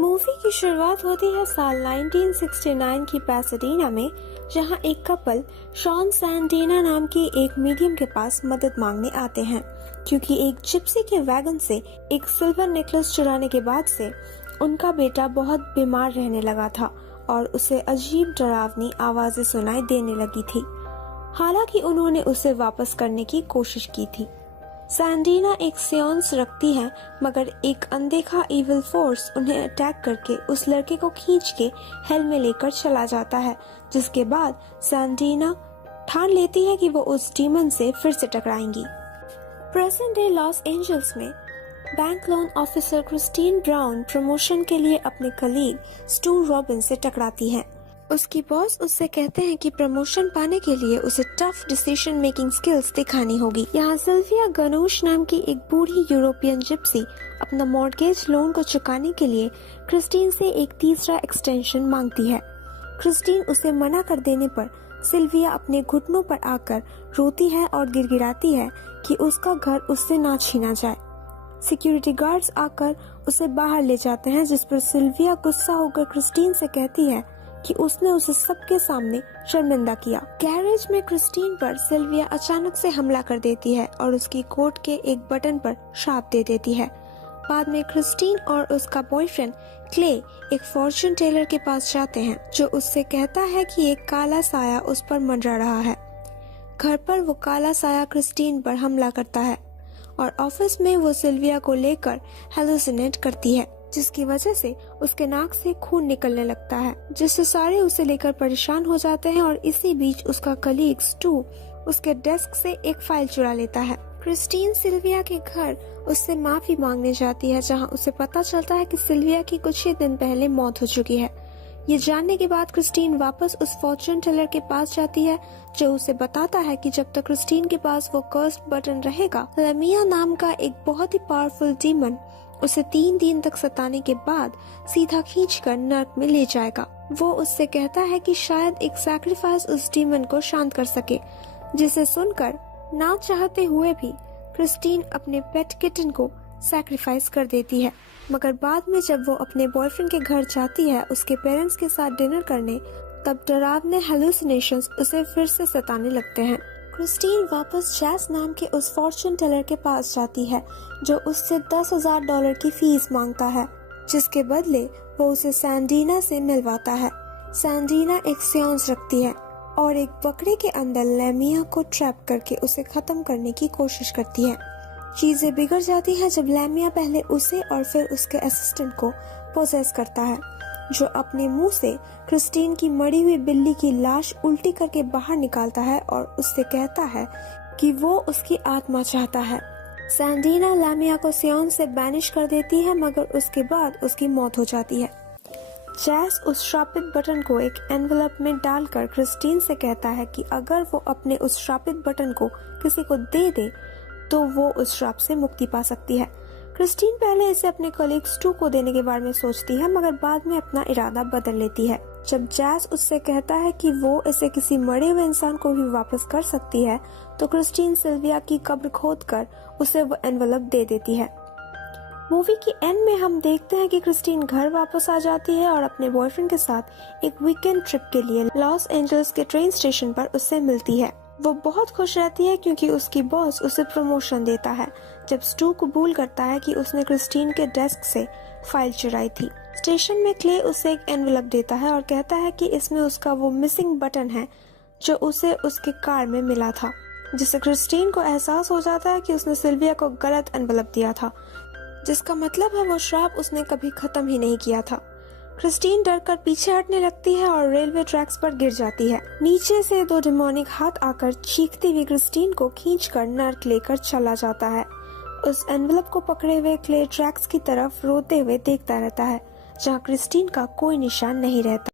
Movie की शुरुआत होती है साल 1969 की पैसाडीना में, जहां एक कपल शॉन सैंडीना नाम की एक मीडियम के पास मदद मांगने आते हैं, क्योंकि एक जिप्सी के वैगन से एक सिल्वर नेकलेस चुराने के बाद से उनका बेटा बहुत बीमार रहने लगा था और उसे अजीब डरावनी आवाजें सुनाई देने लगी थी। हालांकि उन्होंने उसे वापस करने की कोशिश की थी। सैंडीना एक सेंस रखती है, मगर एक अनदेखा इविल फोर्स उन्हें अटैक करके उस लड़के को खींच के हेल में लेकर चला जाता है, जिसके बाद सैंडीना ठान लेती है कि वो उस डीमन से फिर से टकराएंगी। प्रेजेंट डे लॉस एंजल्स में bank loan officer Christine brown promotion के लिए अपने कलीग स्टू रॉबिन से टकराती है। उसकी बॉस उससे कहते हैं कि प्रमोशन पाने के लिए उसे टफ डिसीजन मेकिंग स्किल्स दिखानी होगी। यहाँ सिल्विया गनूश नाम की एक बूढ़ी यूरोपियन जिप्सी अपना मॉर्गेज लोन को चुकाने के लिए क्रिस्टीन से एक तीसरा एक्सटेंशन मांगती है। क्रिस्टीन उसे मना कर देने पर सिल्विया अपने घुटनों पर आकर रोती है और गिड़गिड़ाती है कि उसका घर उससे ना छीना जाए। सिक्योरिटी गार्ड्स आकर उसे बाहर ले जाते हैं, जिस पर सिल्विया गुस्सा होकर क्रिस्टीन से कहती है कि उसने उसे सबके सामने शर्मिंदा किया। गैरेज में क्रिस्टीन पर सिल्विया अचानक से हमला कर देती है और उसकी कोट के एक बटन पर शाप दे देती है। बाद में क्रिस्टीन और उसका बॉयफ्रेंड क्ले एक फॉर्चून टेलर के पास जाते हैं, जो उससे कहता है कि एक काला साया उस पर मंडरा रहा है। घर पर वो काला साया क्रिस्टीन पर हमला करता है और ऑफिस में वो सिल्विया को लेकर हेलुसिनेट करती है, जिसकी वजह से उसके नाक से खून निकलने लगता है, जिससे सारे उसे लेकर परेशान हो जाते हैं। और इसी बीच उसका कलीग स्टू उसके डेस्क से एक फाइल चुरा लेता है। क्रिस्टीन सिल्विया के घर उससे माफी मांगने जाती है, जहां उसे पता चलता है कि सिल्विया की कुछ ही दिन पहले मौत हो चुकी है। ये जानने के बाद क्रिस्टीन वापस उस फॉर्चून टेलर के पास जाती है, जो उसे बताता है कि जब तक क्रिस्टीन के पास वो कर्स्ड बटन रहेगा, लमिया नाम का एक बहुत ही पावरफुल डीमन उसे 3 दिन तक सताने के बाद सीधा खींचकर नर्क में ले जाएगा। वो उससे कहता है कि शायद एक सैक्रिफाइस उस डीमन को शांत कर सके, जिसे सुनकर ना चाहते हुए भी क्रिस्टीन अपने पेट किटन को सैक्रिफाइस कर देती है। मगर बाद में जब वो अपने बॉयफ्रेंड के घर जाती है उसके पेरेंट्स के साथ डिनर करने, तब डरावने हेलुसिनेशंस उसे फिर से सताने लगते हैं। क्रिस्टीन वापस जैस नाम के उस फॉर्चून टेलर के पास जाती है, जो उससे $10,000 की फीस मांगता है, जिसके बदले वो उसे सैंडीना से मिलवाता है। सैंडीना एक सेंस रखती है और एक बकरे के अंदर लैमिया को ट्रैप करके उसे खत्म करने की कोशिश करती है। चीजें बिगड़ जाती है जब लैमिया पहले उसे और फिर उसके असिस्टेंट को पोसेस करता है, जो अपने मुंह से क्रिस्टीन की मरी हुई बिल्ली की लाश उल्टी करके बाहर निकालता है और उससे कहता है कि वो उसकी आत्मा चाहता है। सैंडीना लैमिया को सियोन से बैनिश कर देती है, मगर उसके बाद उसकी मौत हो जाती है। जैस उस श्रापित बटन को एक एनवेलप में डालकर क्रिस्टीन से कहता है कि अगर वो अपने उस श्रापित बटन को किसी को दे दे तो वो उस श्राप से मुक्ति पा सकती है। क्रिस्टीन पहले इसे अपने कलीग स्टू को देने के बारे में सोचती है, मगर बाद में अपना इरादा बदल लेती है। जब जैस उससे कहता है कि वो इसे किसी मरे हुए इंसान को भी वापस कर सकती है, तो क्रिस्टीन सिल्विया की कब्र खोदकर उसे वो एनवेलप दे देती है। मूवी की एंड में हम देखते हैं कि क्रिस्टीन घर वापस आ जाती है और अपने बॉयफ्रेंड के साथ एक वीकेंड ट्रिप के लिए लॉस एंजल्स के ट्रेन स्टेशन पर उससे मिलती है। वो बहुत खुश रहती है क्योंकि उसकी बॉस उसे प्रमोशन देता है, जब स्टू कबूल करता है कि उसने क्रिस्टीन के डेस्क से फाइल चुराई थी। स्टेशन में क्ले उसे एक एनवेलप देता है और कहता है कि इसमें उसका वो मिसिंग बटन है जो उसे उसके कार में मिला था, जिससे क्रिस्टीन को एहसास हो जाता है कि उसने सिल्विया को गलत एनवेलप दिया था, जिसका मतलब है वो श्राप उसने कभी खत्म ही नहीं किया था। क्रिस्टीन डरकर पीछे हटने लगती है और रेलवे ट्रैक्स पर गिर जाती है। नीचे से 2 डिमोनिक हाथ आकर चीखती हुई क्रिस्टीन को खींचकर नर्क लेकर चला जाता है। उस एनवेलप को पकड़े हुए क्ले ट्रैक्स की तरफ रोते हुए देखता रहता है, जहाँ क्रिस्टीन का कोई निशान नहीं रहता।